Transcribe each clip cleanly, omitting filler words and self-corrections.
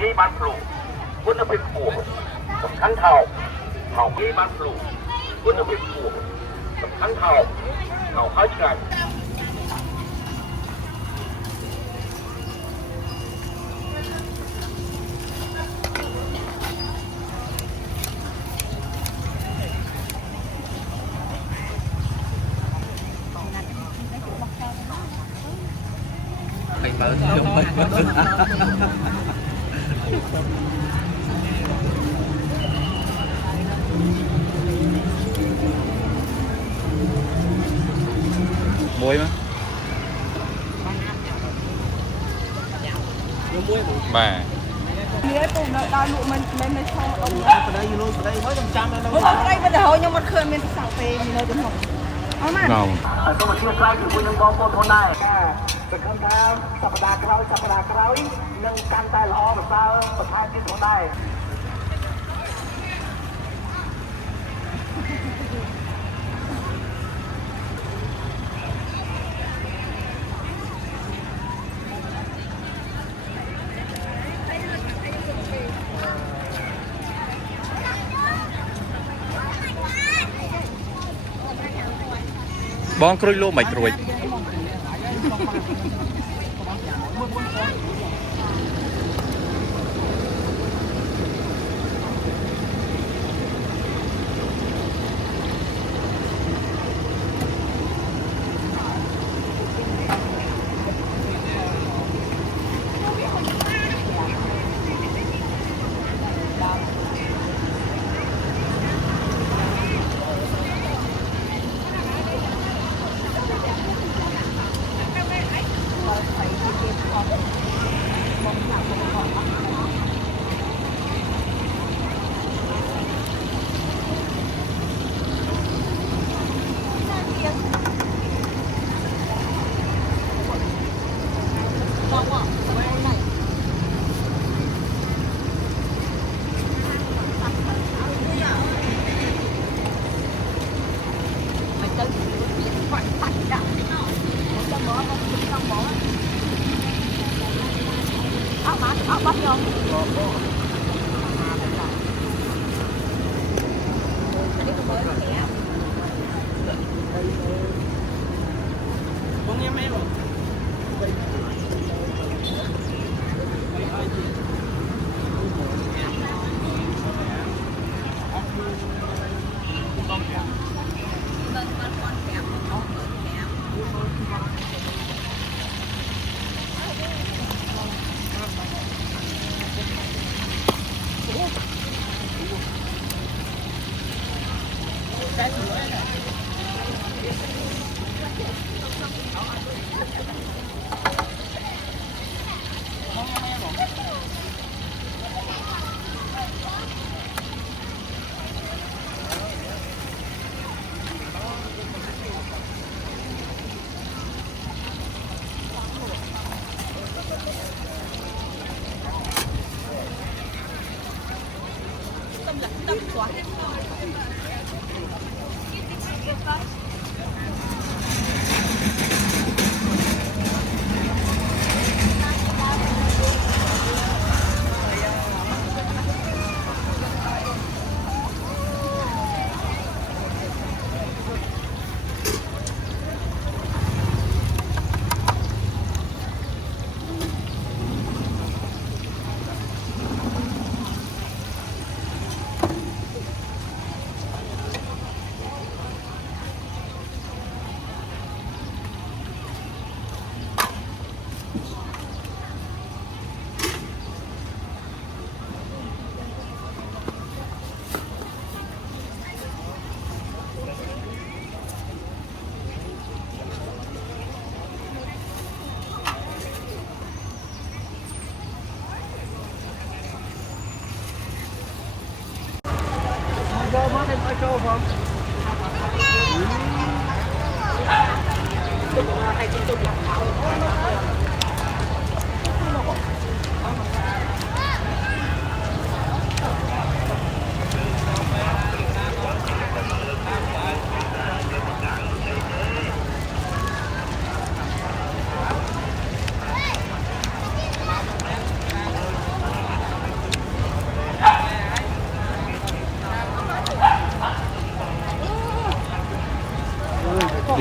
ងាយបានភ្លុកគុណភាពខ្ពស់សំខាន់ថោកថោកងាយបានភ្លុកគុណភាពខ្ពស់សំខាន់ថោកថោកហើយឆ្ងាញ់ไปเปิดยกไปมวยมั้ยbà Nghĩa cùng nó đau lụ mình mới cho ông ở đây luôn ở đây mới 100 đâu ở đây bây giờ nhưng mà khơi mình sạo phê mình nơi đúng khôngเอามาต้องมาเที่ยวใกล้ถึงคุณยังบอกโคตรได้เป็นคำถามสัปดาห์คราวนึ่งการตายละอภาษาประธานที่ทนได้បងគ្រុយលោមិនគ្រុយ cho không?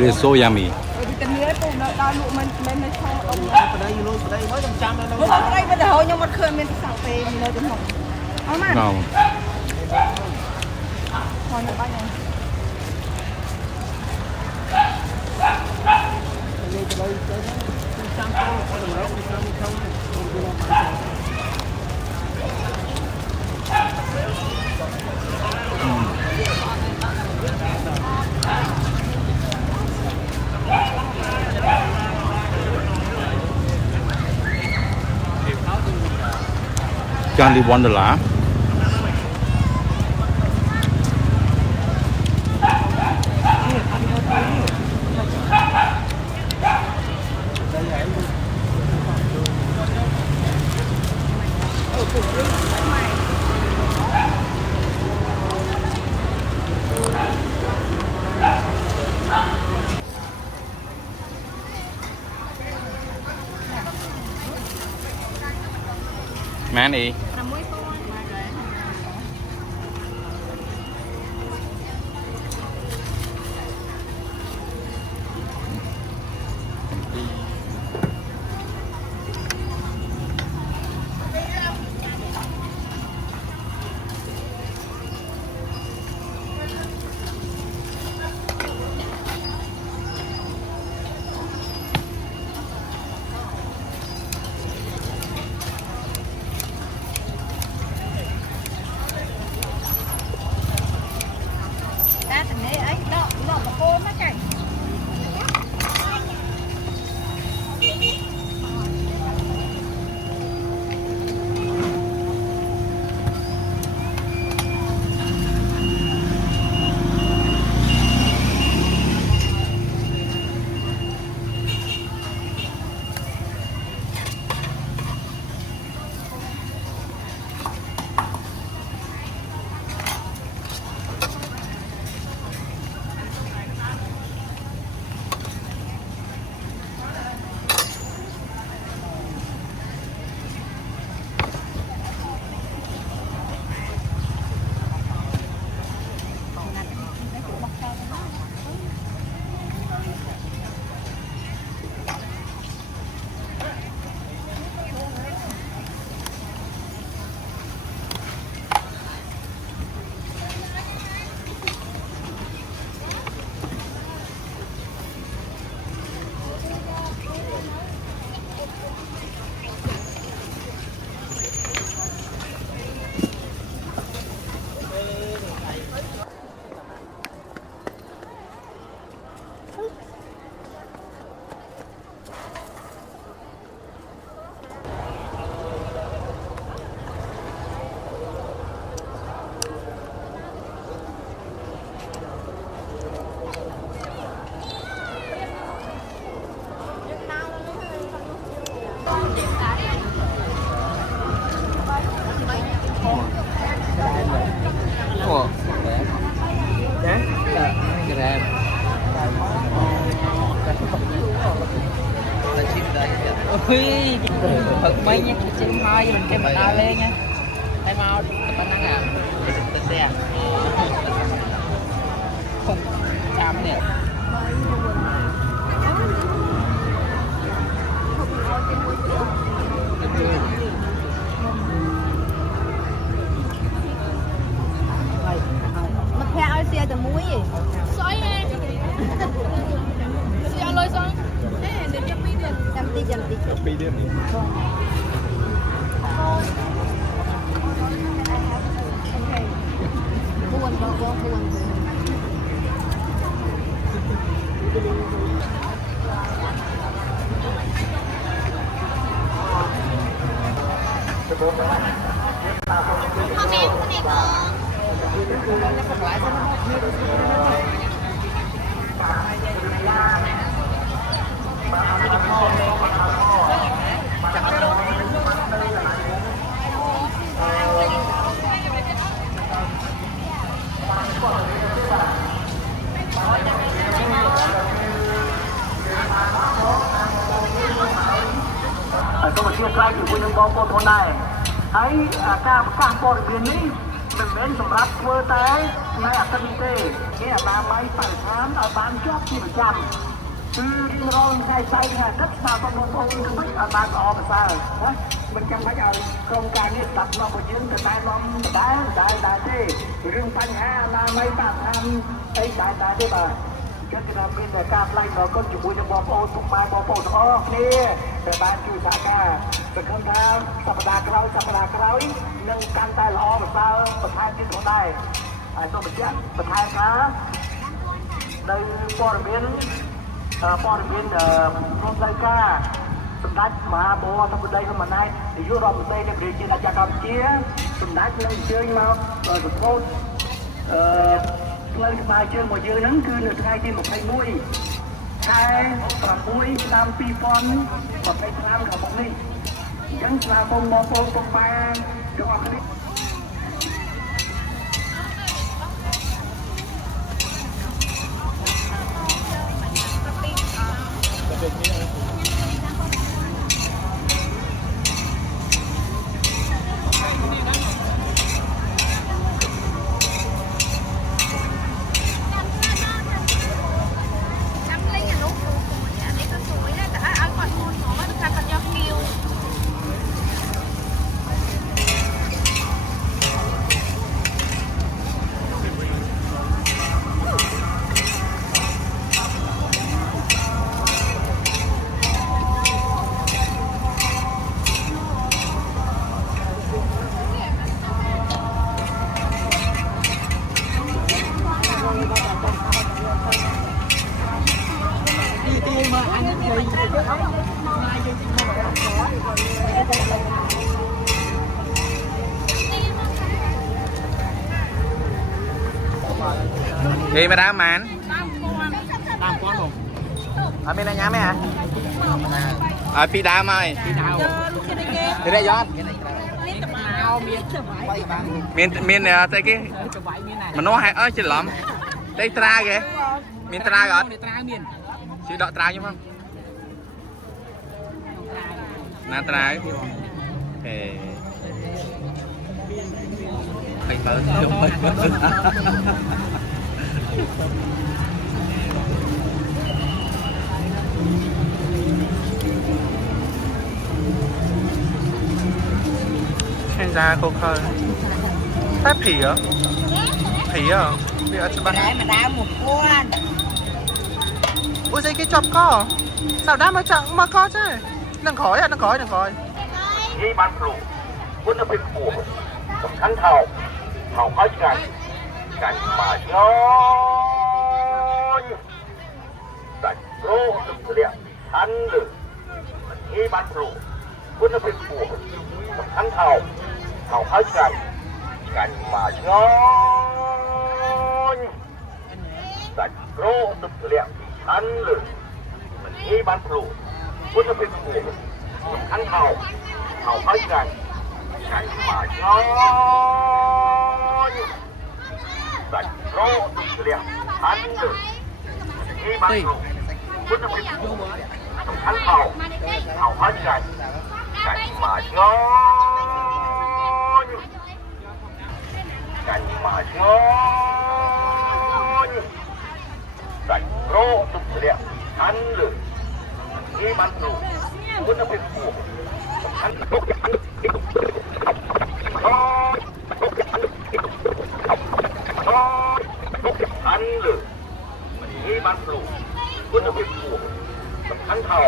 It is so yummy. ពីតែនេះពុំដល់លក់មិននៅឆោអ៊ំ ប្តីយូរប្តីមកចាំនៅ មកប្តីមិនទៅខ្ញុំអត់ឃើញមានសៅទេនៅទៅមកអស់មក No. ផងនៅបាញ់ហ្នឹង ចាំទៅរកពីខ្ញុំខ្ញុំ Candy Wonderla. Manny. Ui, thật mấy nhé, xem hai mình cái mà đa lên nha. Tay mau, tập anh ăn à. Tên xe. Không, chạm nè. Mà theo ai xe từ muối gì? Sói nha. Xe lôi xong. Cantik. Buồn. Hôm em cái này con. Có một chia sẻ của những bóng cô thôn này hãy ca bó được biến ní เป็นเน้นสำหรับเวอร์ไตในอัตติเต้เนี่ยมาไม้ใส่ช้ำเอาบางชอบที่ประจำคือเราใช้ใจค่ะทักษะประมงคลคือไม่เอาบางออกมาใส่นะมันจังไม่เอาโครงการนี้ตัดมาไปยืนแต่ได้ล้อมได้ที่เรื่องปัญหามาไม่ตัดทำได้ที่มาแค่จะทำเป็นแต่การไล่เราก็จุดจะบอกโอ้ถูกมาบอกโอ้ถูกออกนี่แต่บ้านจูสากาเป็นคำถามสัปดาห์เรานึ่งการได้ล้อมาเติมประธานที่เขาได้ต้องเป็นเจ้าประธานนะในปอร์เบนพร้อมรายการสำนักมหาโบสถ์สมุทรใดสมัยไหนยุโรปประเทศเกรียร์ราชการเชียสำนักนั่งเชื่อมาสุดโทษเลยมาเชื่อหมดเยอะนั้นคือหนึ่งไทยที่หมดไทยมุ้ยไทยปรับมุ้ยตามปีฟอนหมดไทยตามกับหมดนี่ยังสาบงมอโปงตรงมาจังหวัดนี้Ê mà đá mán. Làm con không? Ở bên này nhá mẹ hả? Ở phi đá mày. Thế đây giót. Miền tay cái mà nó hay ơi chứ lắm. Đây tra kìa. Miền tra rồi. Chứ đọ tra chứ không? Nà tra cái okay. Phải tới đúng rồi. Trên da khô khơi. Tép phỉ á? Phỉ à? Bây giờ cho bạn. Đấy mà đá một con. Ủa gì cái chọc co? Sao đá mà chẳng mà co chứ? Đừng khỏi à, đừng khỏi. ที่บ้านปลูกคุณจะเป็นปลูกสำคัญเท่าเข้ากันมาย้อนสัตว์โลกสุดเรียกชั้นหรือที่บ้านปลูกคุณจะเป็นปลูกสำคัญเท่าเข้ากันมาย้อนสัตว์โลกสุดเรียกชั้นหรือที่บ้านปลูกคุณจะเป็นปลูกสำคัญเท่าเข้ากันมาย้อนสัตว์โลกเรียกชั้นหนึ่งที่บ้านปลูกคุณจะเป็นปลูกสำคัญเข้ากันมาย้อนมาย้อนสัตว์โลกเรียกชั้นหนึ่งที่บ้านปลูกคุณจะเป็นปลูกสำคัญชั้นหรือที่บ้านปลูกคุณจะเป็นปลูกสำคัญเข้า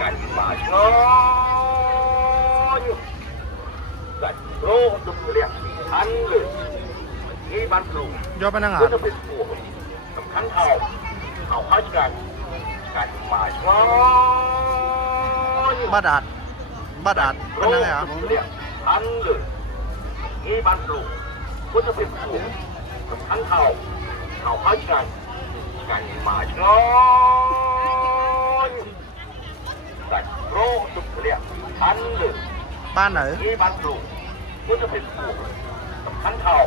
กันมาย้อนสัตว์โลกเรียกชั้นหรือที่บ้านปลูก Do bên năng คุณ hả? จะเป็นปลูกสำคัญเข้ากันมาย้อน Bắt đạt. Bên năng này hả? เรียกชั้นหรือที่บ้านปลูกคุณจะเป็นปลูกสำคัญเข้ากันมาย้อนสัตว์โลกเรียกชั้นหรือ Ban ở. ที่บ้านปลูกคุณจะเป็นปลูกสำคัญเข้า